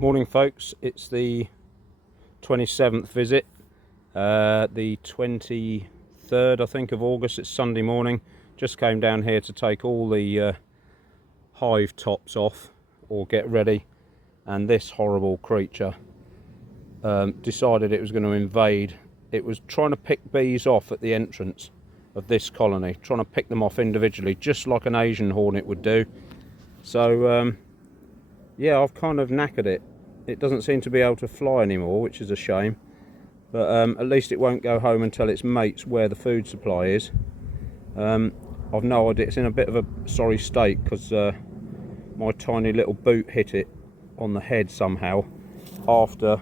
Morning folks, it's the 27th visit, the 23rd I think of August. It's Sunday morning. Just came down here to take all the hive tops off or get ready, and this horrible creature decided it was going to invade. It was trying to pick bees off at the entrance of this colony, trying to pick them off individually, just like an Asian hornet would do. So yeah, I've kind of knackered it. It doesn't seem to be able to fly anymore, which is a shame. But at least it won't go home and tell its mates where the food supply is. I've no idea. It's in a bit of a sorry state because my tiny little boot hit it on the head somehow after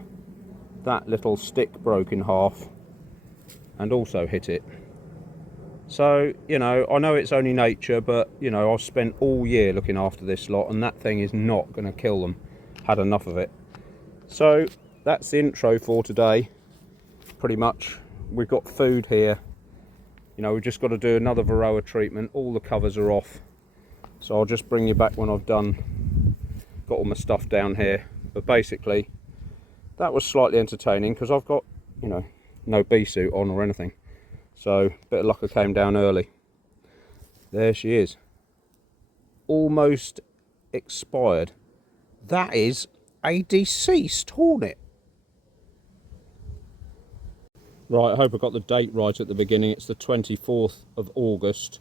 that little stick broke in half and also hit it. So, you know, I know it's only nature, but, you know, I've spent all year looking after this lot and that thing is not going to kill them. Had enough of it. So, that's the intro for today, pretty much. We've got food here. You know, we've just got to do another Varroa treatment. All the covers are off. So I'll just bring you back when I've done, got all my stuff down here. But basically, that was slightly entertaining because I've got, you know, no bee suit on or anything. So, bit of luck I came down early. There she is. Almost expired. That is a deceased hornet. Right, I hope I got the date right at the beginning. It's the 24th of August,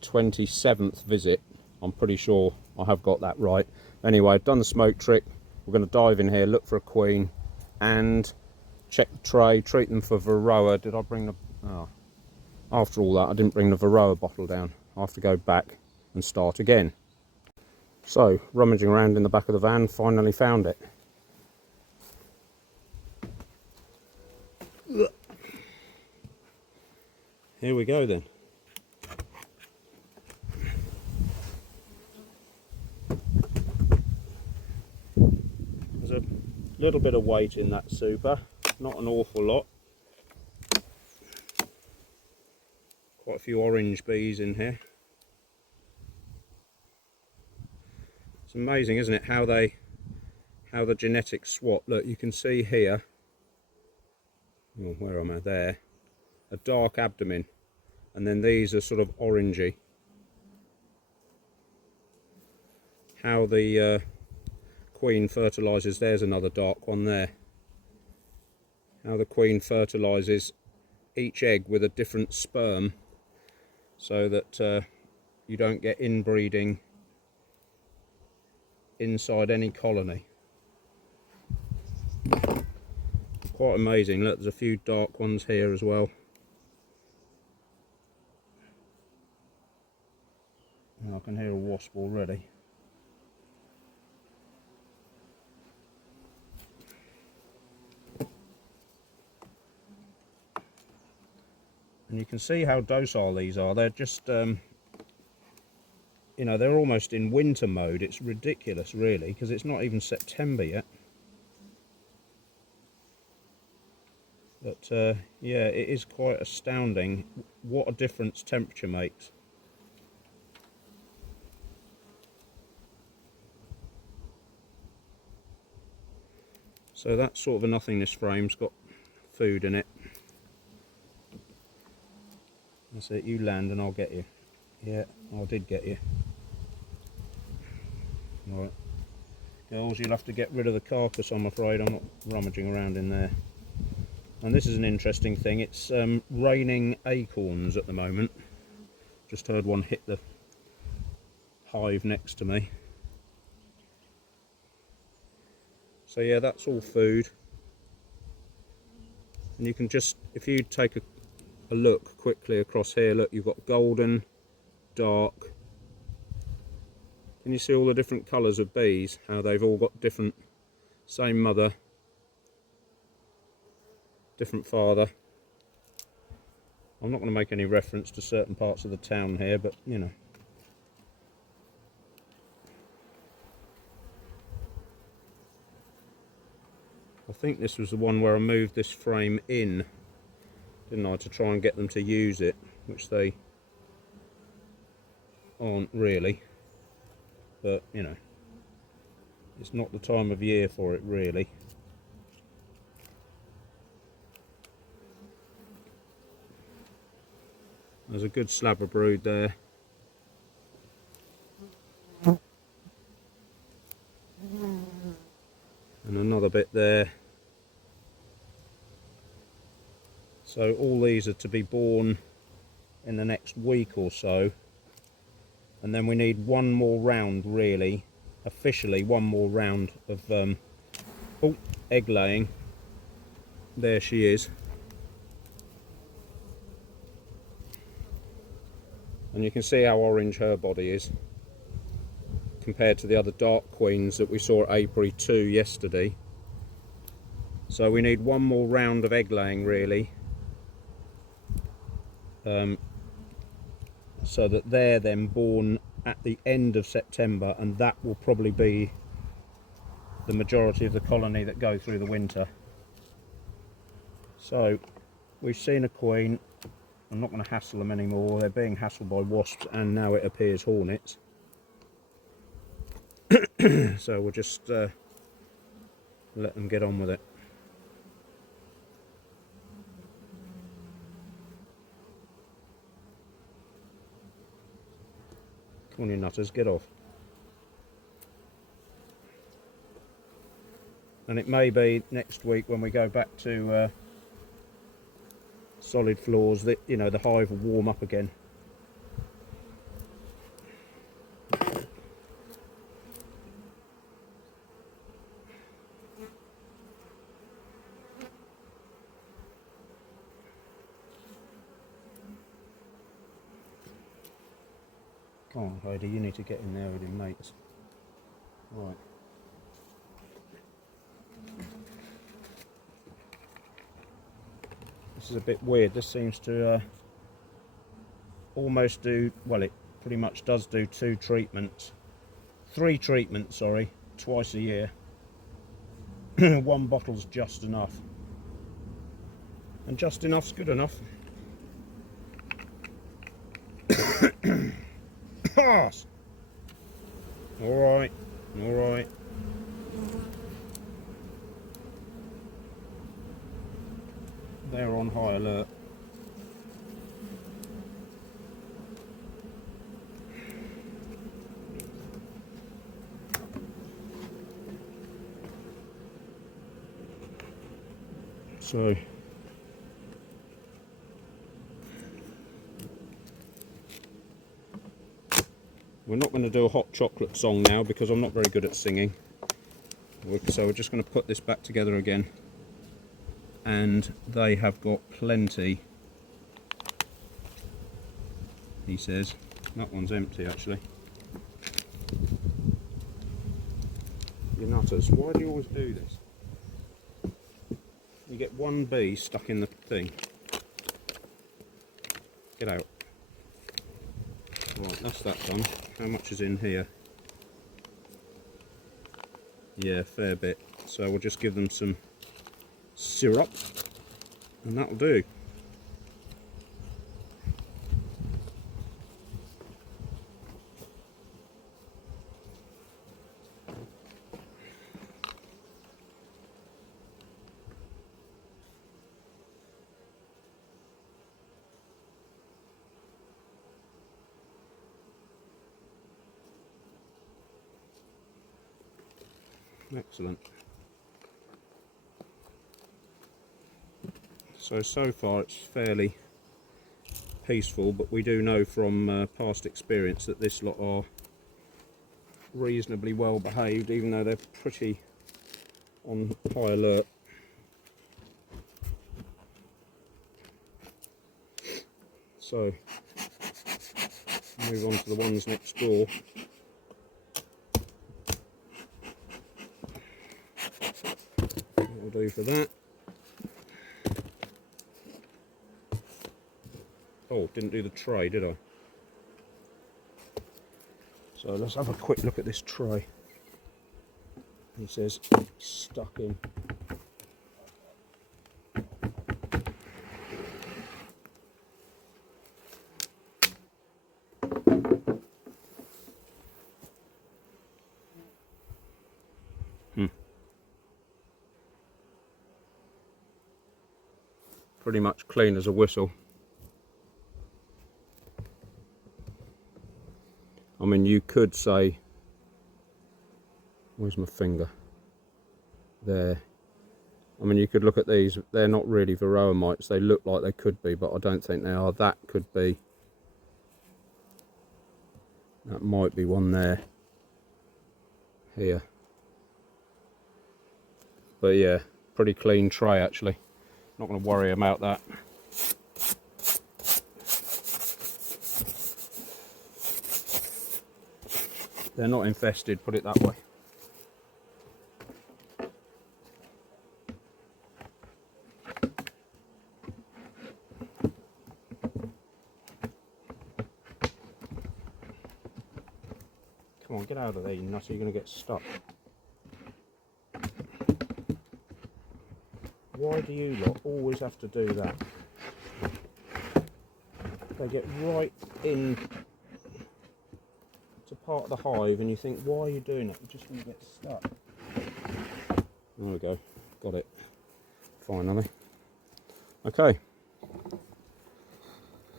27th visit. I'm pretty sure I have got that right. Anyway, I've done the smoke trick. We're going to dive in here, look for a queen, and check the tray, treat them for Varroa. Did I bring the... Oh, after all that, I didn't bring the Varroa bottle down. I have to go back and start again. So, rummaging around in the back of the van, finally found it. Here we go then. There's a little bit of weight in that super, not an awful lot. Quite a few orange bees in here. It's amazing, isn't it, how the genetics swap. Look, you can see here, oh, where am I? There, a dark abdomen, and then these are sort of orangey. How the queen fertilises, there's another dark one there. How the queen fertilises each egg with a different sperm so that you don't get inbreeding inside any colony. Quite amazing. Look, there's a few dark ones here as well. Oh, I can hear a wasp already. And you can see how docile these are. They're just, you know, they're almost in winter mode. It's ridiculous, really, because it's not even September yet. But, yeah, it is quite astounding what a difference temperature makes. So that sort of a nothingness frame's got food in it. That's it, you land and I'll get you. Yeah, I did get you. Right. Girls, you'll have to get rid of the carcass, I'm afraid. I'm not rummaging around in there. And this is an interesting thing. It's raining acorns at the moment. Just heard one hit the hive next to me. So yeah, that's all food. And you can just, if you take a look quickly across here, look, you've got golden, dark. Can you see all the different colours of bees? How they've all got different, same mother, different father. I'm not going to make any reference to certain parts of the town here, but you know. I think this was the one where I moved this frame in, didn't I, to try and get them to use it, which they aren't really, but you know, it's not the time of year for it really. There's a good slab of brood there. And another bit there. So all these are to be born in the next week or so. And then we need one more round really, officially one more round of egg laying. There she is. And you can see how orange her body is compared to the other dark queens that we saw at Apiary 2 yesterday. So we need one more round of egg laying really, so that they're then born at the end of September, and that will probably be the majority of the colony that go through the winter. So we've seen a queen. I'm not going to hassle them anymore. They're being hassled by wasps and now it appears hornets. So we'll just let them get on with it. Come on you nutters, get off. And it may be next week when we go back to solid floors that, you know, the hive will warm up again. Come on Heidi, you need to get in there with your mates. Right. This is a bit weird. This seems to almost do, well, it pretty much does do three treatments, sorry, twice a year. One bottle's just enough. And just enough's good enough. Pass! Alright, alright. They're on high alert. So we're not going to do a hot chocolate song now because I'm not very good at singing. So we're just going to put this back together again. And they have got plenty, he says. That one's empty actually. You nutters, why do you always do this? You get one bee stuck in the thing. Get out. Right, that's that done. How much is in here? Yeah, fair bit. So we'll just give them some syrup and that'll do. Excellent. So far it's fairly peaceful, but we do know from past experience that this lot are reasonably well behaved, even though they're pretty on high alert. So move on to the ones next door. That'll do for that. Oh, didn't do the tray, did I? So let's have a quick look at this tray. He says stuck in. Pretty much clean as a whistle. I mean, you could say, where's my finger? There. I mean, you could look at these, they're not really varroa mites, they look like they could be, but I don't think they are. That could be, that might be one there, here. But yeah, pretty clean tray actually. Not going to worry about that. They're not infested, put it that way. Come on, get out of there, you nutter, you're going to get stuck. Why do you lot always have to do that? They get right in to part of the hive and you think, why are you doing it? You just want to get stuck. There we go, got it, finally. Okay,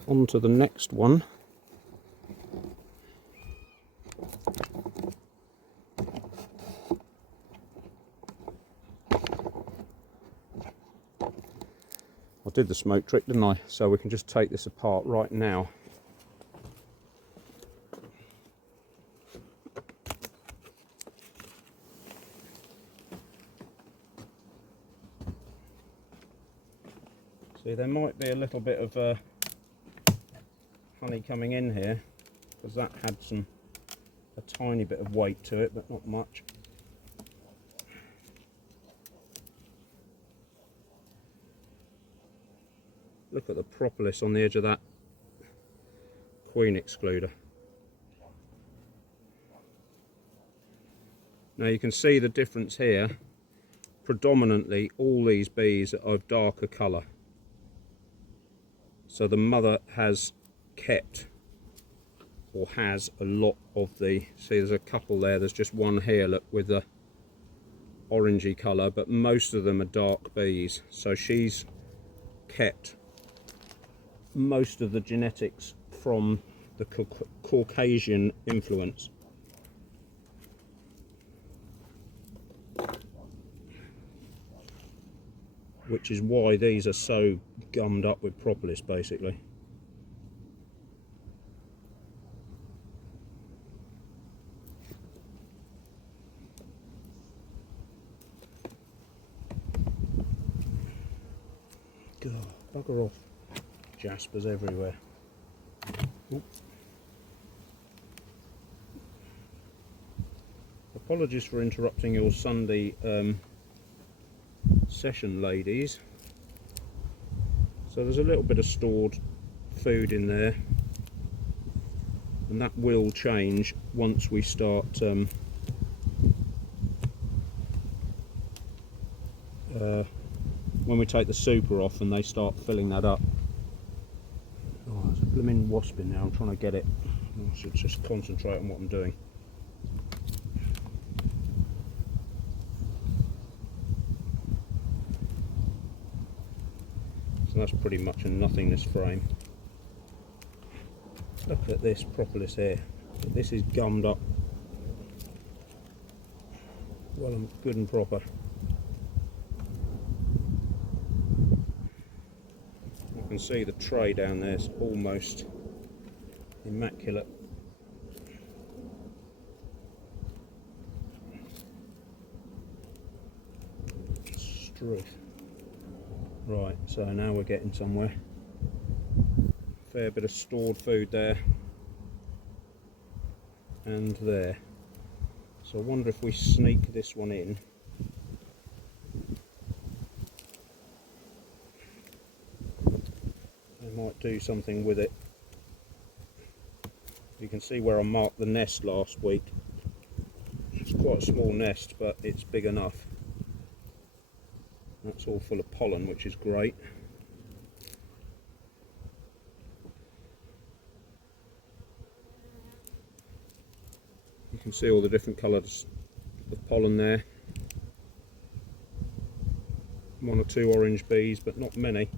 on to the next one. I did the smoke trick, didn't I? So we can just take this apart right now. See, there might be a little bit of honey coming in here, because that had a tiny bit of weight to it, but not much. Look at the propolis on the edge of that queen excluder. Now you can see the difference here. Predominantly all these bees are of darker colour. So the mother has kept, or has, a lot of the, see there's a couple there, there's just one here, look, with the orangey colour, but most of them are dark bees. So she's kept most of the genetics from the Caucasian influence. Which is why these are so gummed up with propolis, basically. God, bugger off. Jaspers everywhere. Oop. Apologies for interrupting your Sunday session, ladies. So there's a little bit of stored food in there, and that will change once we start when we take the super off and they start filling that up. Oh, there's a blooming wasp in there, I'm trying to get it. I should just concentrate on what I'm doing. So that's pretty much a nothingness frame. Look at this propolis here. This is gummed up well and good and proper. You can see the tray down there is almost immaculate. Struth. Right, so now we're getting somewhere. Fair bit of stored food there and there. So I wonder if we sneak this one in. I might do something with it. You can see where I marked the nest last week. It's quite a small nest, but it's big enough. That's all full of pollen, which is great. You can see all the different colours of pollen there. 1 or 2 orange bees, but not many.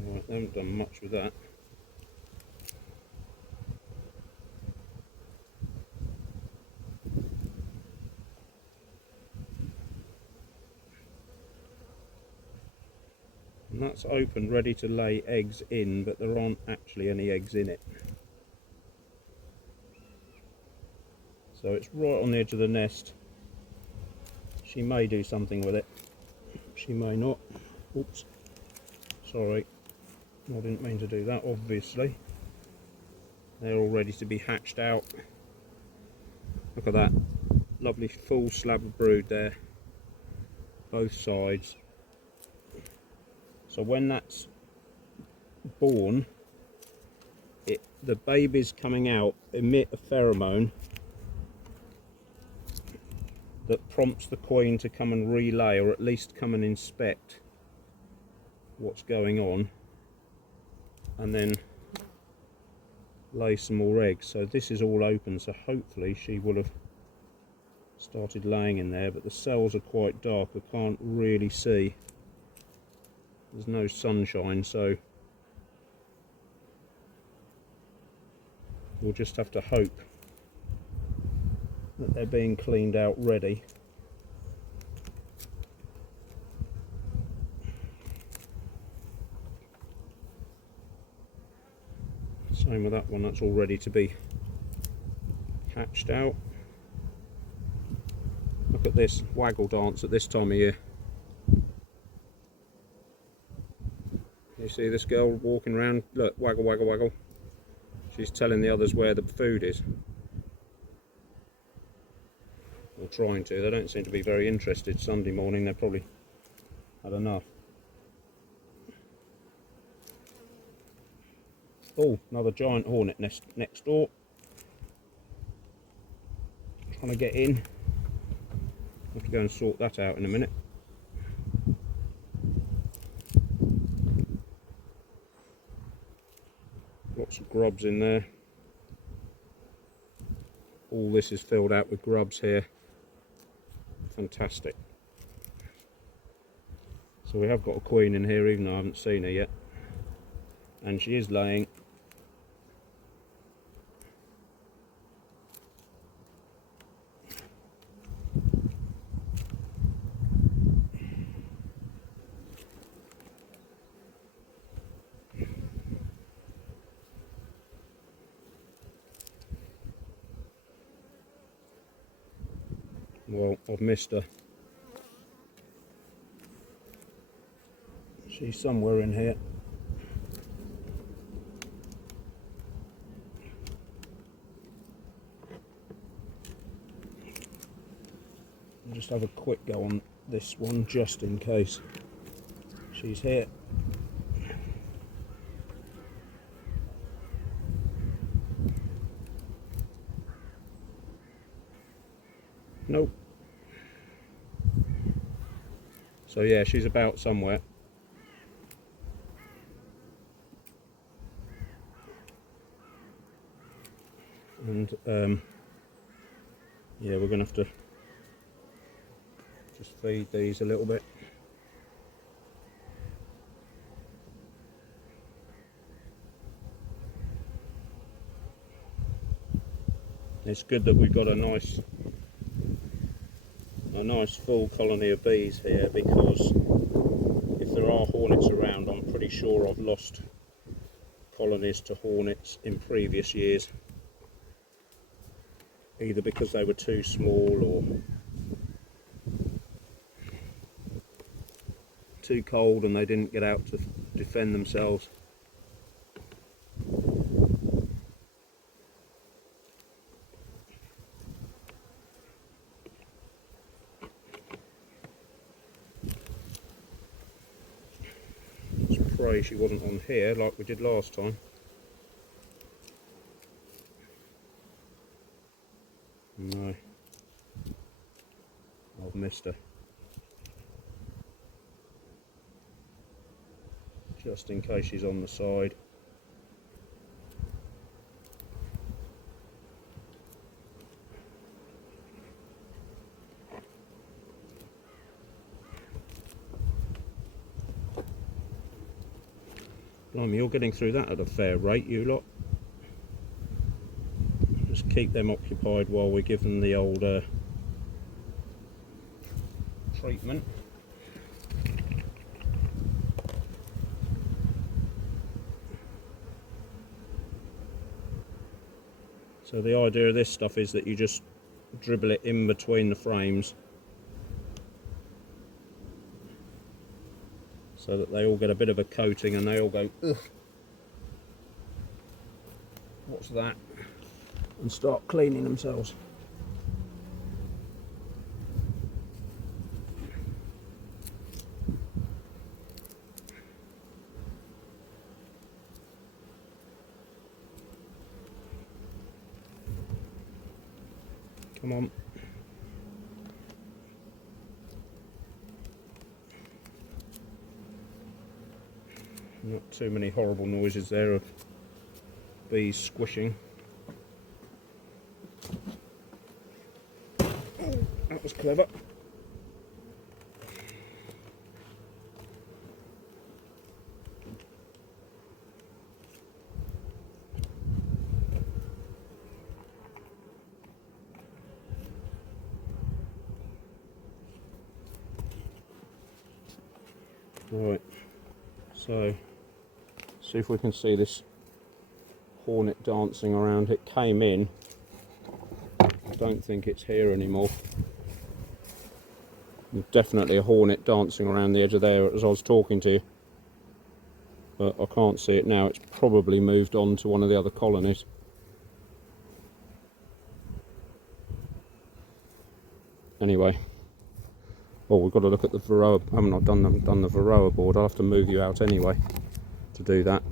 Right, they haven't done much with that. And that's open, ready to lay eggs in, but there aren't actually any eggs in it. So it's right on the edge of the nest. She may do something with it. She may not. Oops. Sorry. I didn't mean to do that, obviously. They're all ready to be hatched out. Look at that. Lovely full slab of brood there. Both sides. So when that's born, the babies coming out emit a pheromone that prompts the queen to come and relay, or at least come and inspect what's going on, and then lay some more eggs. So this is all open, so hopefully she will have started laying in there, but the cells are quite dark. I can't really see. There's no sunshine, so we'll just have to hope that they're being cleaned out ready. Same with that one, that's all ready to be hatched out. Look at this waggle dance at this time of year. You see this girl walking around? Look, waggle, waggle, waggle. She's telling the others where the food is. Or trying to. They don't seem to be very interested. Sunday morning, they're probably had enough. Oh, another giant hornet nest next door. Trying to get in. I'll have to go and sort that out in a minute. Lots of grubs in there. All this is filled out with grubs here. Fantastic. So we have got a queen in here, even though I haven't seen her yet. And she is laying. Well, I've missed her. She's somewhere in here. I'll just have a quick go on this one just in case she's here. Nope. So yeah, she's about somewhere. And yeah, we're going to have to just feed these a little bit. It's good that we've got a nice full colony of bees here, because if there are hornets around, I'm pretty sure I've lost colonies to hornets in previous years, either because they were too small or too cold and they didn't get out to defend themselves. Pray she wasn't on here like we did last time. No. canister, just in case she's on the side. Blimey, you're getting through that at a fair rate, you lot. Just keep them occupied while we give them the old treatment. So the idea of this stuff is that you just dribble it in between the frames so that they all get a bit of a coating and they all go, ugh, what's that? And start cleaning themselves. Come on. Not too many horrible noises there of bees squishing. That was clever. Right, so see if we can see this hornet dancing around. It came in. I don't think it's here anymore. There's definitely a hornet dancing around the edge of there as I was talking to you, but I can't see it now. It's probably moved on to one of the other colonies. Anyway, well, we've got to look at the Varroa. I haven't done the Varroa board. I'll have to move you out anyway to do that.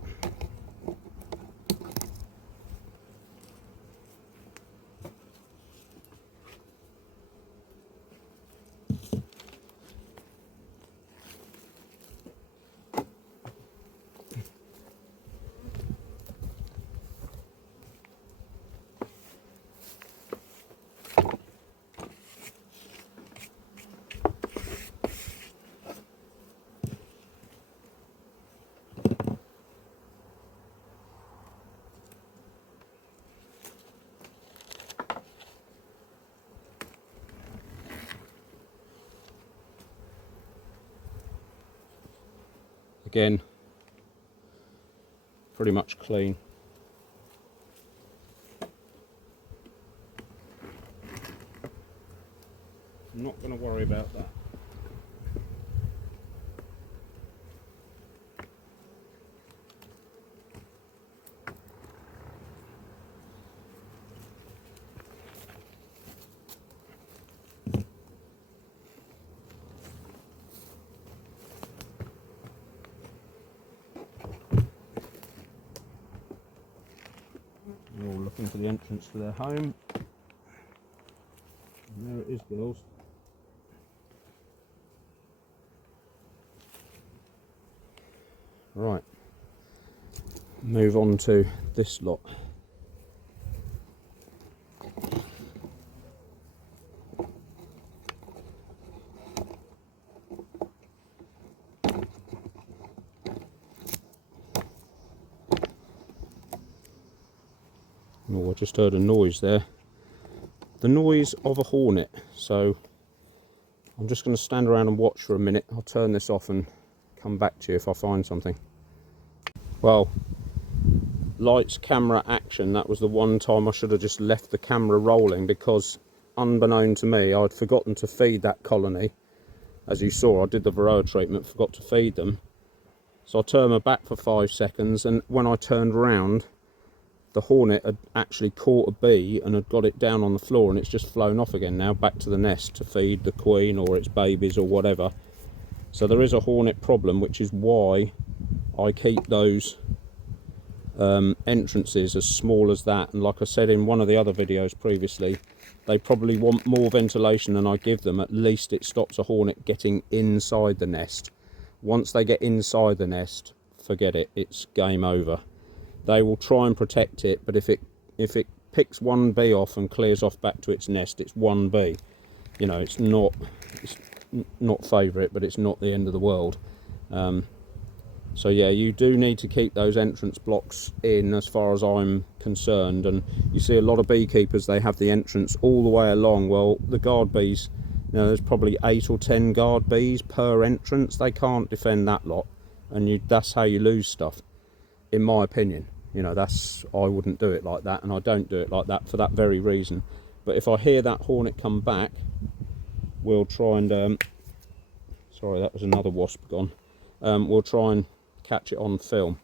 Again, pretty much clean. I'm not going to worry about that. They're all looking for the entrance to their home. And there it is, girls. Right, move on to this lot. Oh, I just heard a noise there. The noise of a hornet. So I'm just going to stand around and watch for a minute. I'll turn this off and come back to you if I find something. Well, lights, camera, action. That was the one time I should have just left the camera rolling, because unbeknown to me, I'd forgotten to feed that colony. As you saw, I did the Varroa treatment, forgot to feed them. So I turned my back for 5 seconds, and when I turned around, the hornet had actually caught a bee and had got it down on the floor, and it's just flown off again now, back to the nest to feed the queen or its babies or whatever. So there is a hornet problem, which is why I keep those entrances as small as that. And like I said in one of the other videos previously, they probably want more ventilation than I give them. At least it stops a hornet getting inside the nest. Once they get inside the nest, forget it, it's game over. They will try and protect it, but if it picks one bee off and clears off back to its nest, it's one bee. You know, it's not favourite, but it's not the end of the world. So yeah, you do need to keep those entrance blocks in as far as I'm concerned. And you see a lot of beekeepers, they have the entrance all the way along. Well, the guard bees, you know, there's probably 8 or 10 guard bees per entrance. They can't defend that lot, and that's how you lose stuff, in my opinion. You know, I wouldn't do it like that, and I don't do it like that for that very reason. But if I hear that hornet come back, we'll try and sorry, that was another wasp gone. We'll try and catch it on film.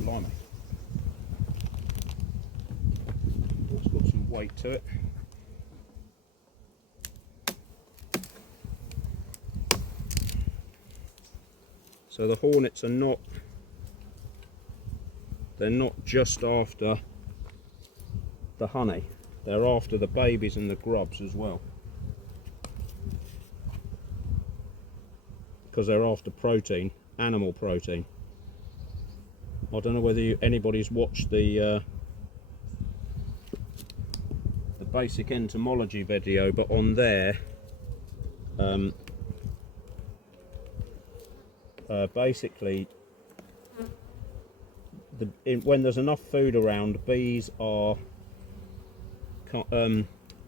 Blimey. It's got some weight to it. So the hornets are they're not just after the honey, they're after the babies and the grubs as well. Because they're after protein, animal protein. I don't know whether anybody's watched the basic entomology video, but on there, basically, when there's enough food around, bees are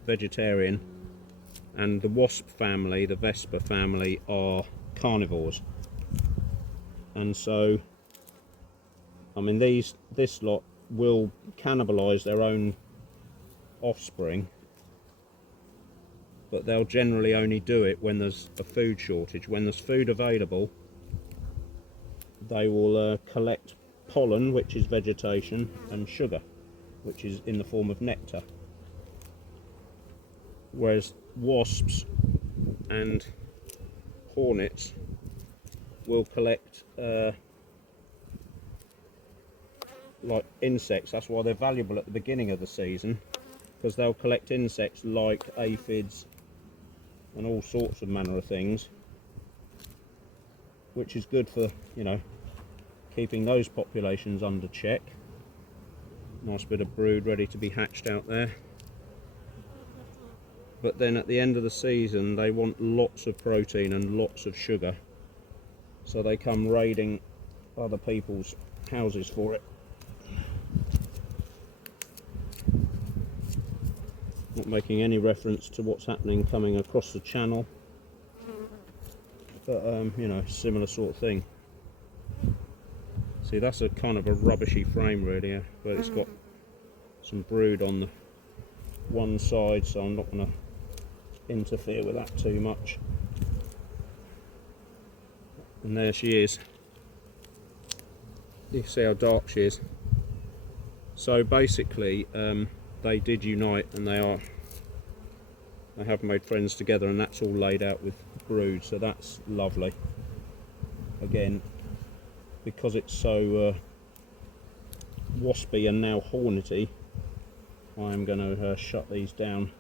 vegetarian, and the wasp family, the Vespa family, are carnivores. And so, I mean, this lot will cannibalise their own offspring, but they'll generally only do it when there's a food shortage. When there's food available, they will collect pollen, which is vegetation, and sugar, which is in the form of nectar. Whereas wasps and hornets will collect like insects. That's why they're valuable at the beginning of the season, because they'll collect insects like aphids and all sorts of manner of things, which is good for, you know, keeping those populations under check. Nice bit of brood ready to be hatched out there. But then at the end of the season, they want lots of protein and lots of sugar, so they come raiding other people's houses for it. Not making any reference to what's happening coming across the channel, but you know, similar sort of thing. See, that's a kind of a rubbishy frame really, but it's got some brood on the one side, so I'm not going to interfere with that too much. And there she is. You can see how dark she is. So basically, they did unite, and they have made friends together, and that's all laid out with brood, so that's lovely. Again, because it's so waspy and now hornety, I am going to shut these down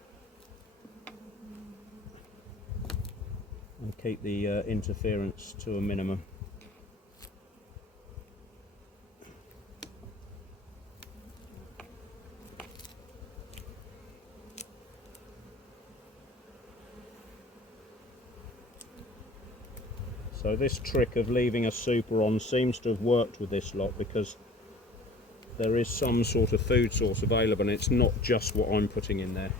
and keep the interference to a minimum. So this trick of leaving a super on seems to have worked with this lot, because there is some sort of food source available, and it's not just what I'm putting in there.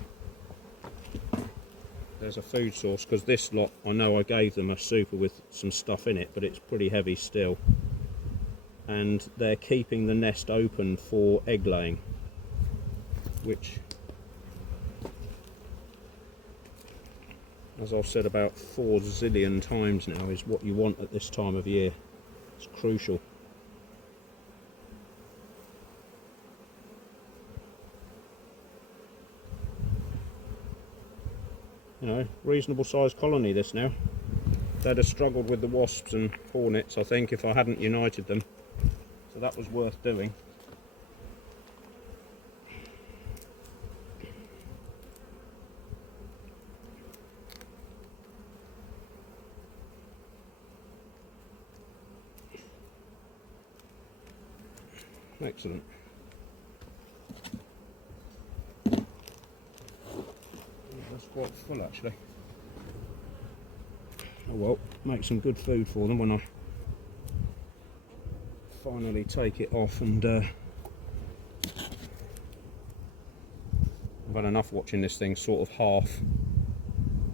There's a food source, because this lot, I know I gave them a super with some stuff in it, but it's pretty heavy still. And they're keeping the nest open for egg laying, which, as I've said about 4 zillion times now, is what you want at this time of year. It's crucial. you know, reasonable sized colony this now. They'd have struggled with the wasps and hornets, I think, if I hadn't united them. So that was worth doing. Excellent. That's quite full actually. Oh well, make some good food for them when I finally take it off, and I've had enough watching this thing sort of half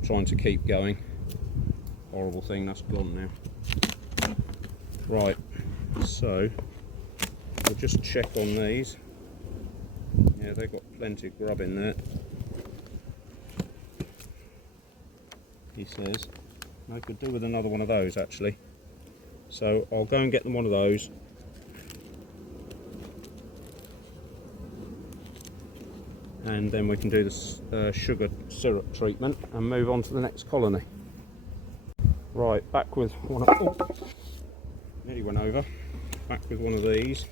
trying to keep going. Horrible thing, that's gone now. Right, so we'll just check on these. Yeah, they've got plenty of grub in there. He says I could do with another one of those actually. So I'll go and get them one of those. And then we can do the sugar syrup treatment and move on to the next colony. Right, back with one of, oh, nearly went over. Back with one of these.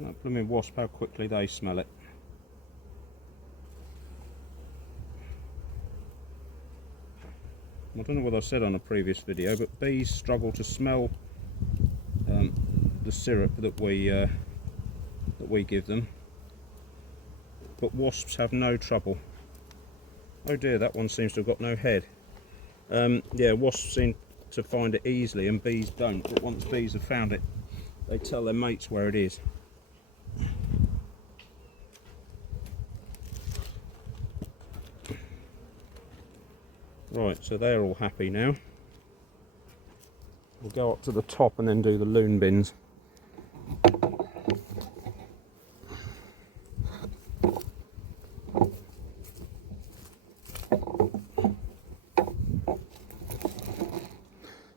That blooming wasp, how quickly they smell it. I don't know what I said on a previous video, but bees struggle to smell the syrup that we give them, but wasps have no trouble. Oh dear, that one seems to have got no head. Yeah, wasps seem to find it easily and bees don't, but once bees have found it, they tell their mates where it is. Right, so they're all happy now. We'll go up to the top and then do the loon bins.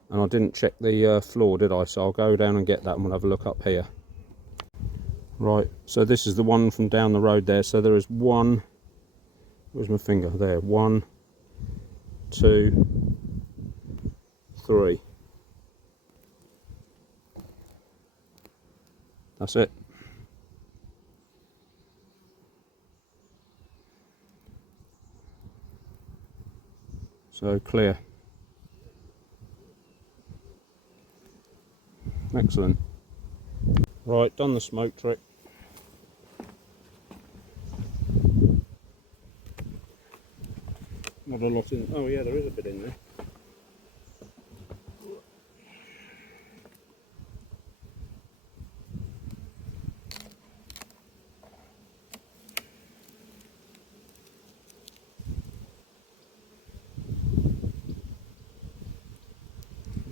And I didn't check the floor, did I? So I'll go down and get that and we'll have a look up here. Right, so this is the one from down the road there. So there is one, where's my finger? There, 1, 2, 3. That's it. So clear. Excellent. Right, done the smoke trick. Not a lot in. Oh yeah, there is a bit in there.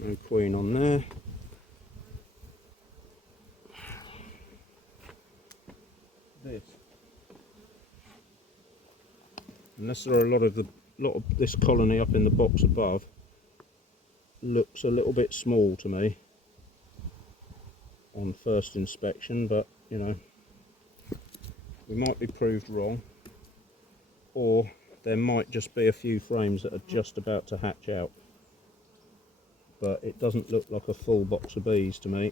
No queen on there. This. Unless there are a lot of this colony up in the box above, looks a little bit small to me on first inspection, but you know, we might be proved wrong, or there might just be a few frames that are just about to hatch out, but it doesn't look like a full box of bees to me.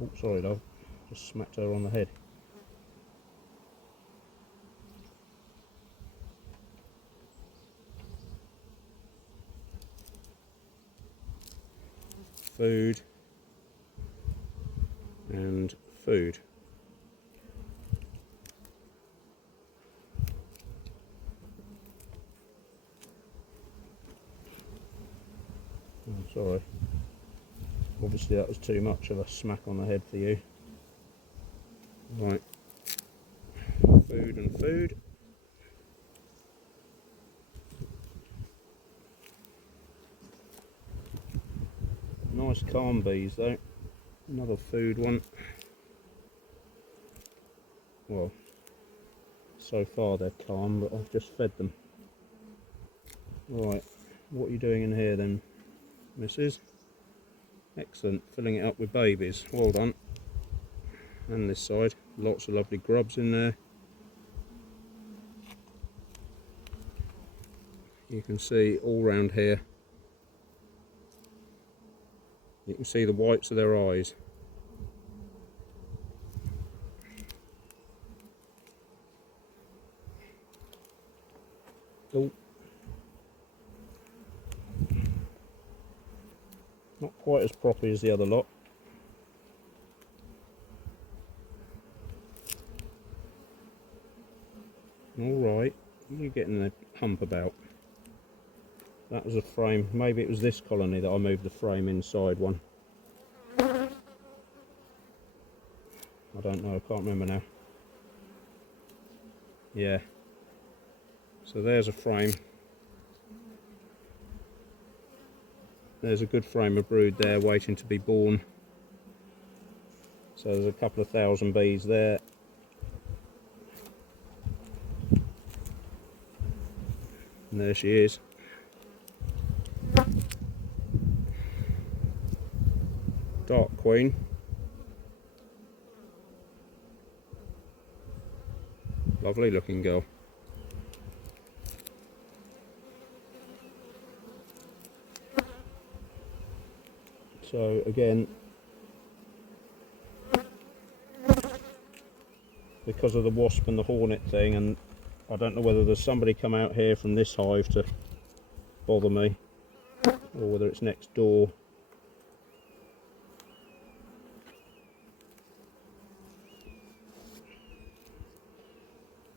Oh, sorry love, just smacked her on the head. Food and food. Oh, sorry, obviously that was too much of a smack on the head for you. Right, food and food. Nice calm bees though. Another food one. well, so far they're calm, but I've just fed them. Right, what are you doing in here then, missus? Excellent, filling it up with babies, well done. And this side, lots of lovely grubs in there. You can see all round here, you can see the whites of their eyes. Oh, not quite as proppy as the other lot. Alright, you're getting the hump about. That was a frame, maybe it was this colony that I moved the frame inside one. I don't know, I can't remember now. Yeah. So there's a frame. There's a good frame of brood there waiting to be born. So there's a couple of thousand bees there. And there she is. Dark Queen. Lovely looking girl. So again, because of the wasp and the hornet thing, and I don't know whether there's somebody come out here from this hive to bother me, or whether it's next door.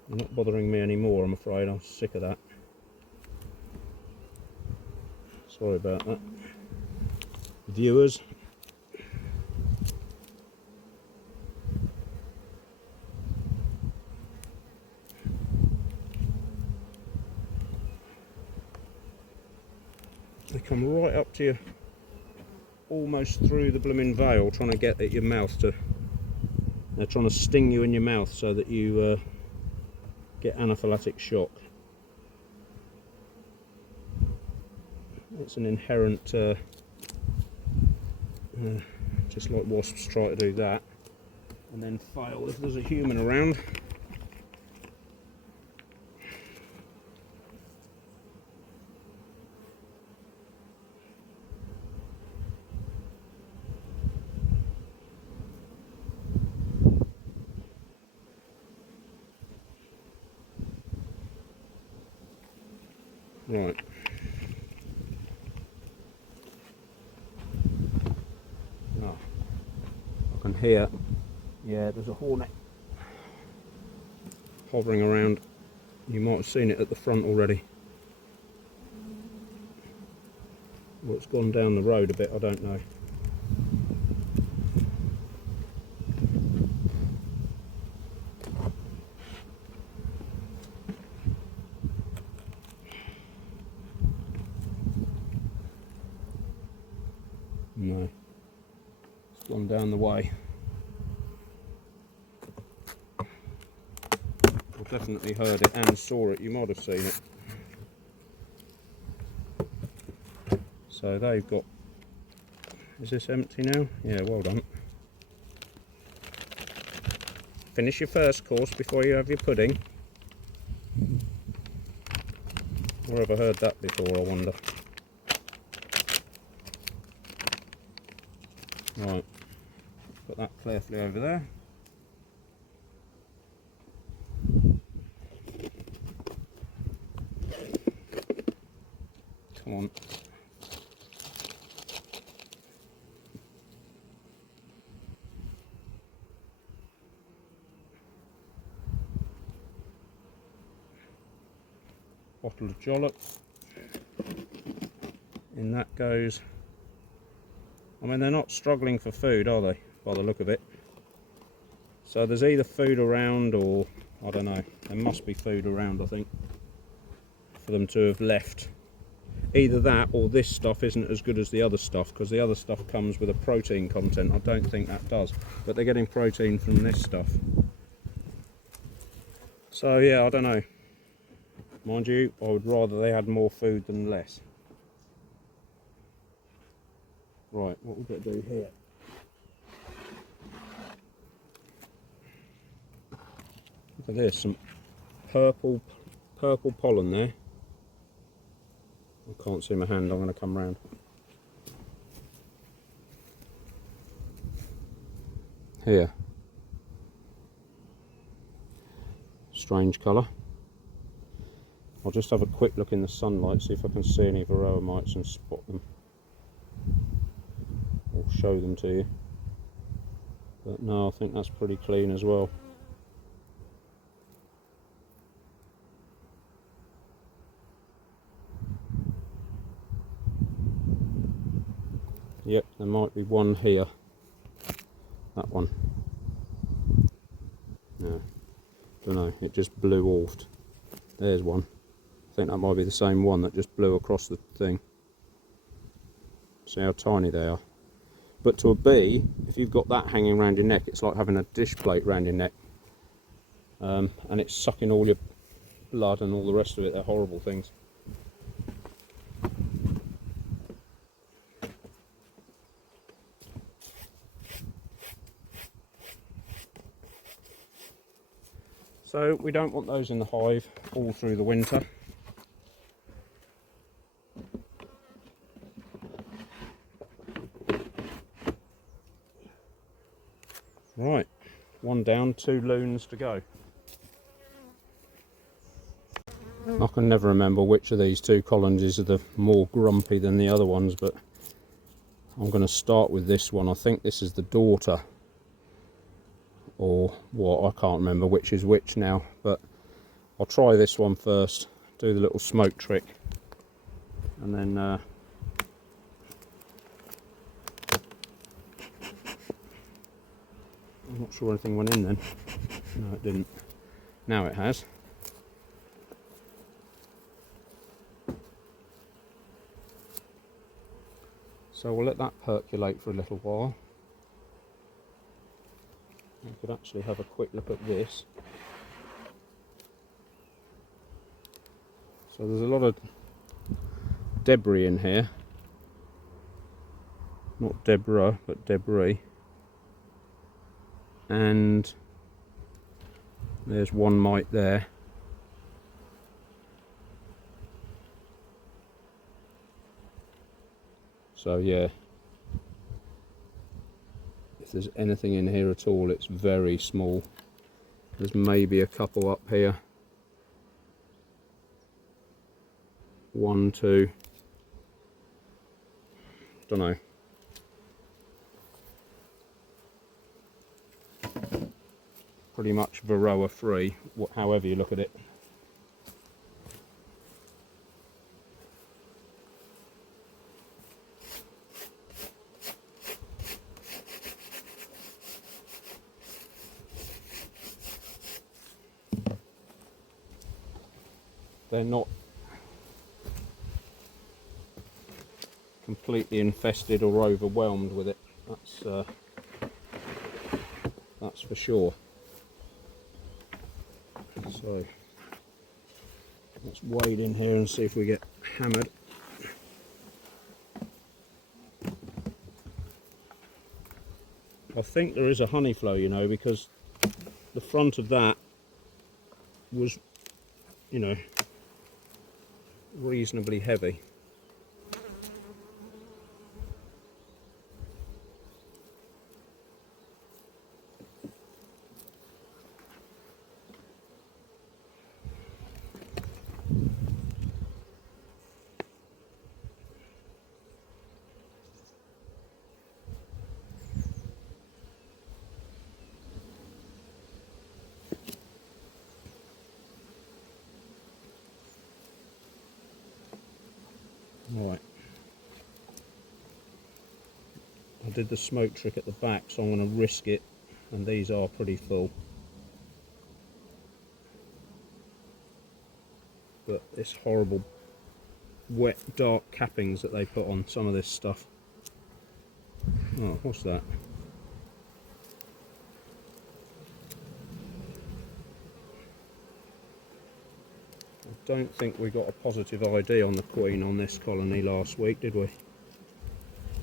They're not bothering me anymore, I'm afraid. I'm sick of that. Sorry about that, viewers. They come right up to you, almost through the blooming veil, trying to get at your mouth. They're trying to sting you in your mouth so that you get anaphylactic shock. It's an inherent, just like wasps try to do that, and then fail if there's a human around. Right. Oh, I can hear, yeah, there's a hornet hovering around. You might have seen it at the front already. Well, it's gone down the road a bit, I don't know. No, it's gone down the way. I definitely heard it and saw it, you might have seen it. So they've got, is this empty now? Yeah, well done. Finish your first course before you have your pudding. Where have I heard that before, I wonder? Right, put that carefully over there. Come on. Bottle of Jollop. In that goes. I mean, they're not struggling for food, are they, by the look of it? So there's either food around, or I don't know, there must be food around, I think, for them to have left. Either that or this stuff isn't as good as the other stuff, because the other stuff comes with a protein content. I don't think that does, but they're getting protein from this stuff. So yeah, I don't know. Mind you, I would rather they had more food than less. Right, what we're going to do here. Look at this, some purple pollen there. I can't see my hand, I'm going to come round. Here. Strange colour. I'll just have a quick look in the sunlight, see if I can see any varroa mites and spot them. Or show them to you. But no, I think that's pretty clean as well. Yep, there might be one here. That one. No, don't know, it just blew off. There's one. I think that might be the same one that just blew across the thing. See how tiny they are. But to a bee, if you've got that hanging around your neck, it's like having a dish plate around your neck. And it's sucking all your blood and all the rest of it. They're horrible things. So we don't want those in the hive all through the winter. Right, one down, 2 loons to go. I can never remember which of these 2 colonies are the more grumpy than the other ones, but I'm going to start with this one. I think this is the daughter. Or what, I can't remember which is which now, but I'll try this one first, do the little smoke trick, and then I'm not sure anything went in then. No, it didn't. Now it has. So we'll let that percolate for a little while. I could actually have a quick look at this. So there's a lot of debris in here. Not debris, but debris. And there's one mite there. So yeah, if there's anything in here at all, it's very small. There's maybe a couple up here. 1, 2. Don't know. Pretty much varroa free, however you look at it. They're not completely infested or overwhelmed with it. That's for sure. So let's wade in here and see if we get hammered. I think there is a honey flow, you know, because the front of that was, you know, reasonably heavy. Right, I did the smoke trick at the back, so I'm going to risk it, and these are pretty full. But this horrible wet dark cappings that they put on some of this stuff. Oh, what's that? don't think we got a positive ID on the queen on this colony last week, did we?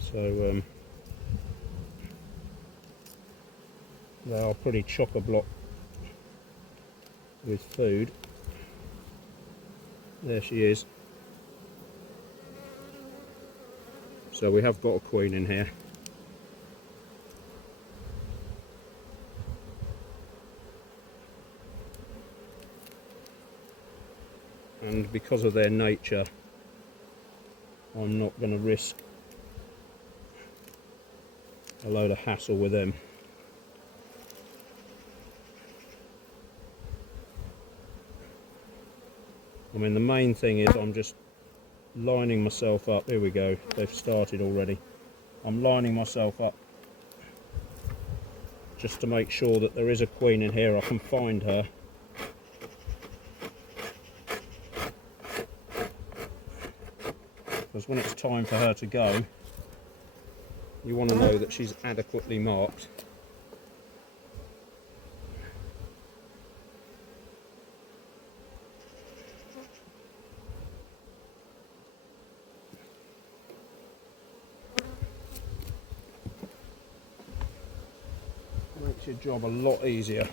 So they are pretty chock-a-block with food. There she is. So we have got a queen in here. And because of their nature, I'm not going to risk a load of hassle with them. I mean, the main thing is I'm just lining myself up. Here we go, they've started already. I'm lining myself up just to make sure that there is a queen in here. I can find her. Because when it's time for her to go, you want to know that she's adequately marked. Makes your job a lot easier.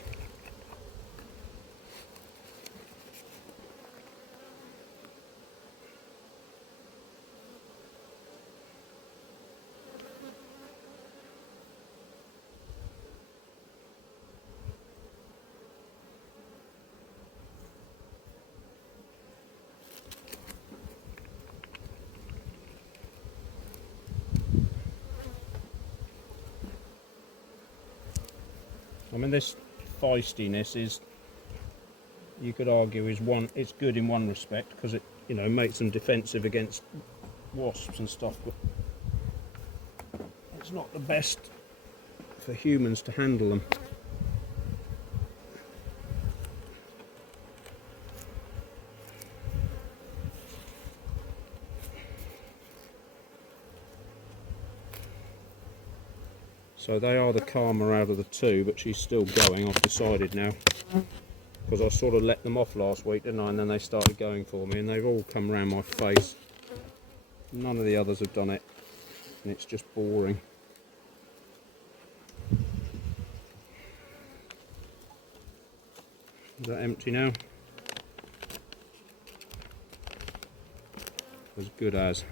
I mean, this feistiness is, you could argue, it's good in one respect because it, you know, makes them defensive against wasps and stuff, but it's not the best for humans to handle them. So they are the calmer out of the two, but she's still going, I've decided now. Because I sort of let them off last week, didn't I? And then they started going for me, and they've all come around my face. None of the others have done it, and it's just boring. Is that empty now? As good as.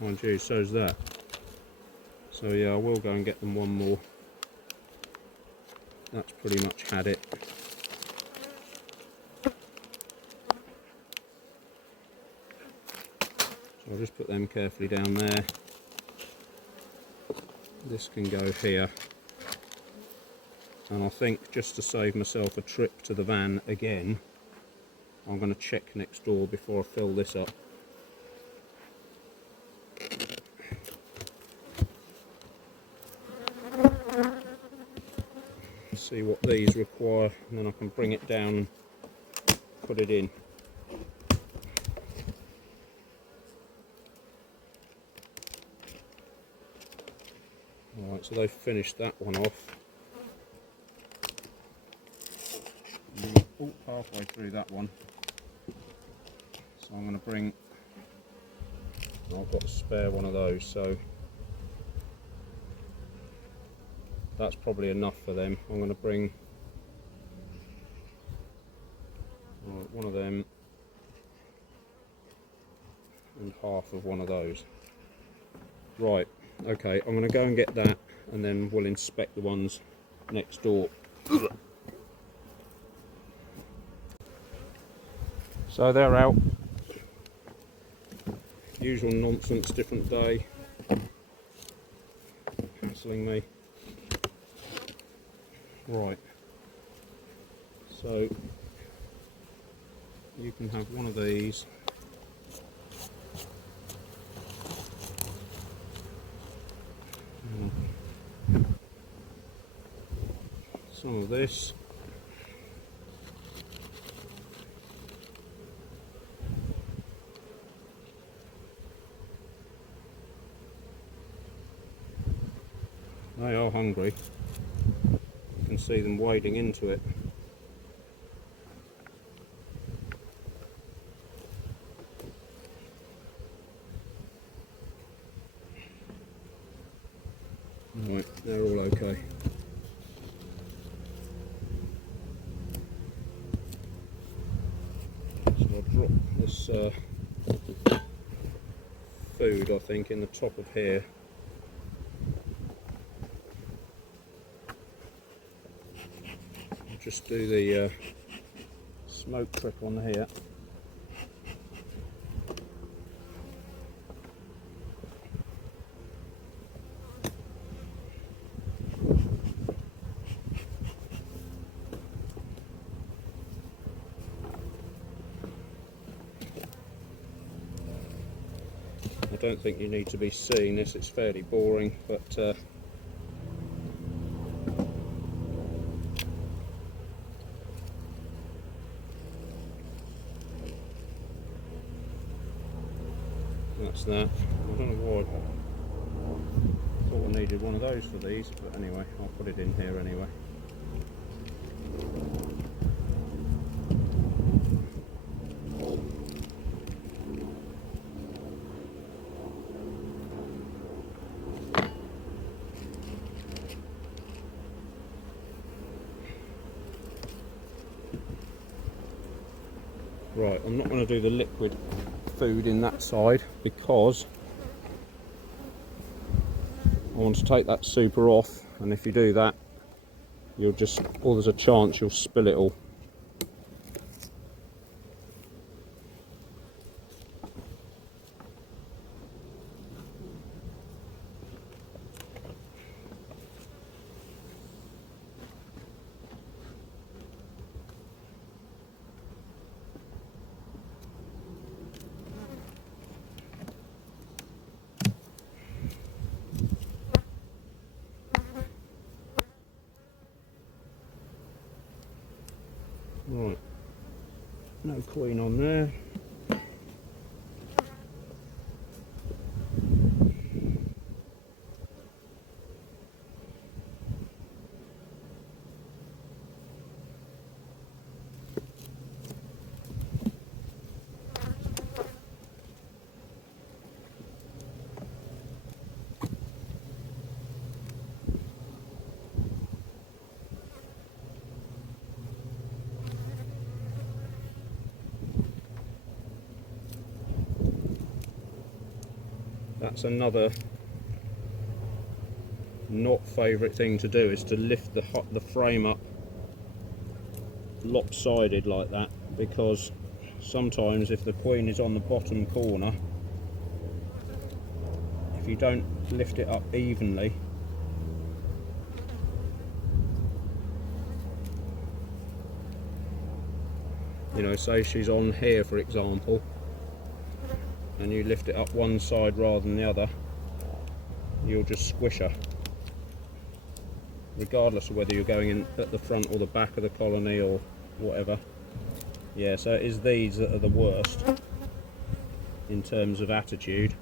Mind you, so's that. So yeah, I will go and get them one more. That's pretty much had it. So I'll just put them carefully down there. This can go here. And I think, just to save myself a trip to the van again, I'm going to check next door before I fill this up. See what these require, and then I can bring it down and put it in. Alright, so they've finished that one off. Oh, halfway through that one. So I'm going to bring, I've got a spare one of those, so that's probably enough for them. I'm going to bring one of them and half of one of those. Right, okay, I'm going to go and get that, and then we'll inspect the ones next door. So they're out. Usual nonsense, different day. Hassling me. Right, so you can have one of these. Some of this. They are hungry. can see them wading into it. Right, they're all okay. So I'll drop this food, I think, in the top of here. I'll just do the smoke trick on here. I don't think you need to be seeing this, it's fairly boring, but that's that. I don't know why I thought I needed one of those for these, but anyway, I'll put it in here anyway. Right, I'm not going to do the liquid food in that side because I want to take that super off, and if you do that, you'll just, or there's a chance you'll spill it all. Right, no queen on there. That's another not favourite thing to do, is to lift the frame up lopsided like that, because sometimes if the queen is on the bottom corner, if you don't lift it up evenly, you know, say she's on here for example, and you lift it up one side rather than the other, you'll just squish her, regardless of whether you're going in at the front or the back of the colony or whatever. Yeah, so it is these that are the worst in terms of attitude.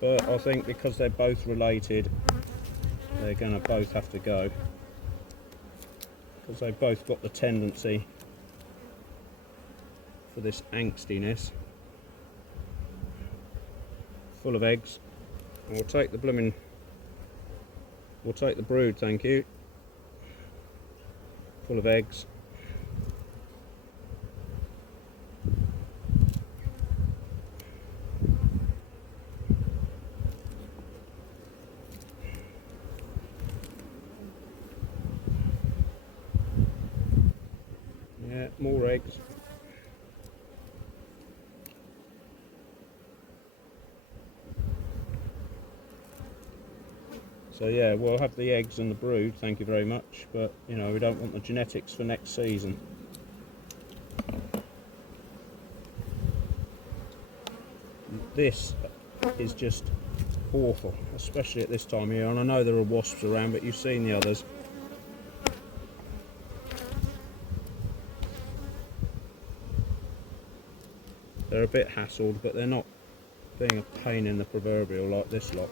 But I think because they're both related, they're going to both have to go, because they've both got the tendency for this angstiness. Full of eggs. And we'll take the we'll take the brood, thank you. Full of eggs. Yeah, more eggs. So yeah, we'll have the eggs and the brood, thank you very much, but you know, we don't want the genetics for next season. This is just awful, especially at this time of year, and I know there are wasps around, but you've seen the others. They're a bit hassled, but they're not being a pain in the proverbial like this lot.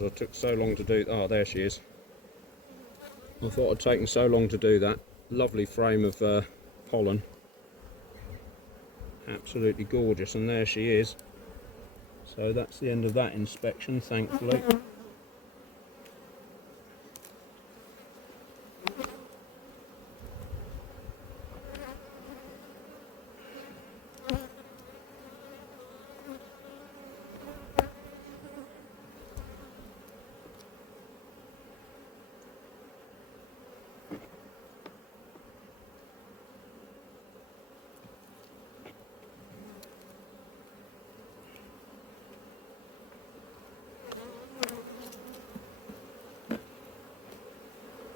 because I took so long to do. Oh, there she is. I thought I'd taken so long to do that. Lovely frame of pollen. Absolutely gorgeous, and there she is. So that's the end of that inspection, thankfully.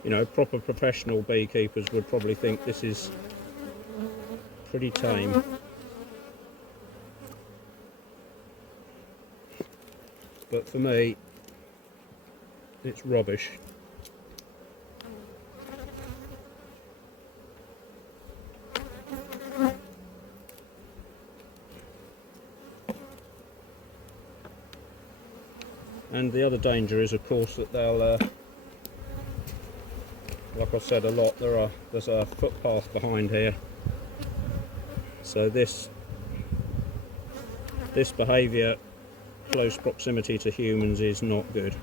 You know, proper professional beekeepers would probably think this is pretty tame. But for me, it's rubbish. And the other danger is, of course, that they'll like I said a lot, there's a footpath behind here, so this behaviour, close proximity to humans, is not good.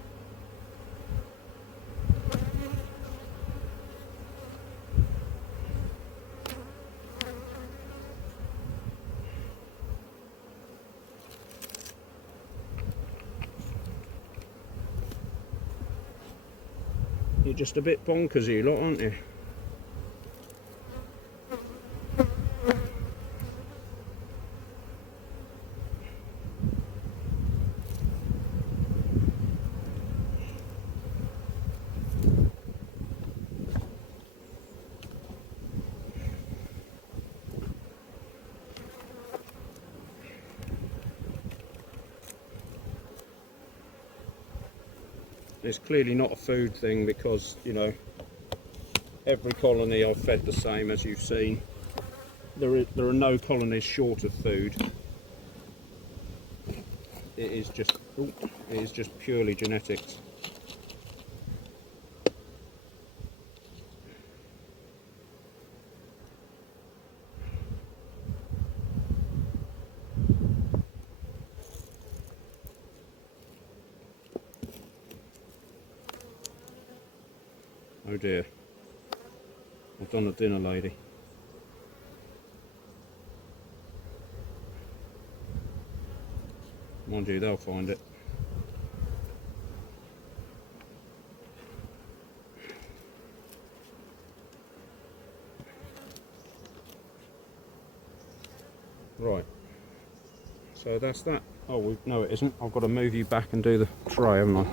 You're just a bit bonkers, you lot, aren't you? It's clearly not a food thing, because, you know, every colony I've fed the same, as you've seen. There are no colonies short of food. It is just purely genetics. Oh dear, I've done a dinner lady. Mind you, they'll find it. Right, so that's that. Oh, no it isn't. I've got to move you back and do the tray, haven't I?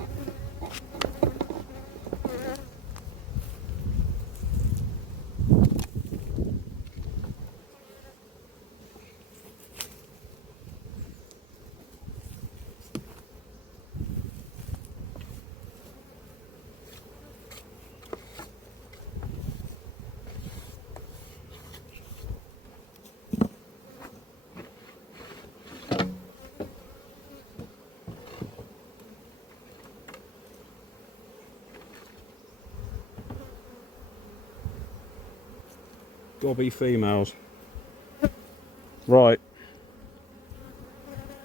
Gobby females. Right.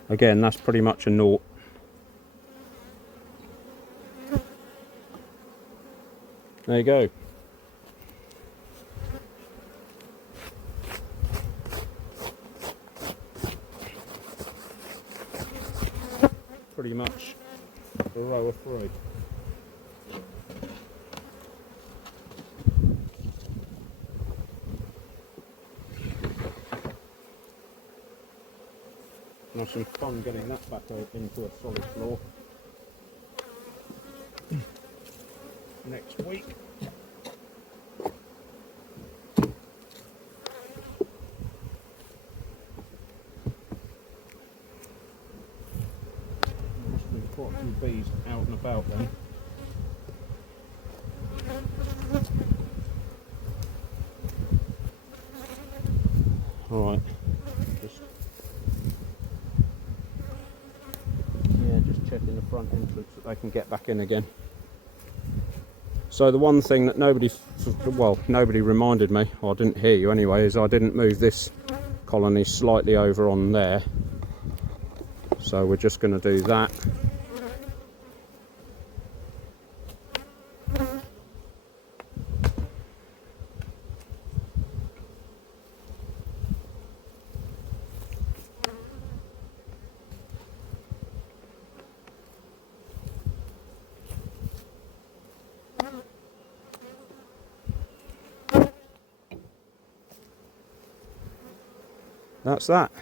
Again, that's pretty much a naught. There you go. Pretty much a row of 3. Have some fun getting that back into a solid floor next week. There must have been quite a few bees out and about then. Alright, just checking the front entrance that they can get back in again. So the one thing that nobody reminded me, or I didn't hear you anyway, is I didn't move this colony slightly over on there. So we're just going to do that. That's that.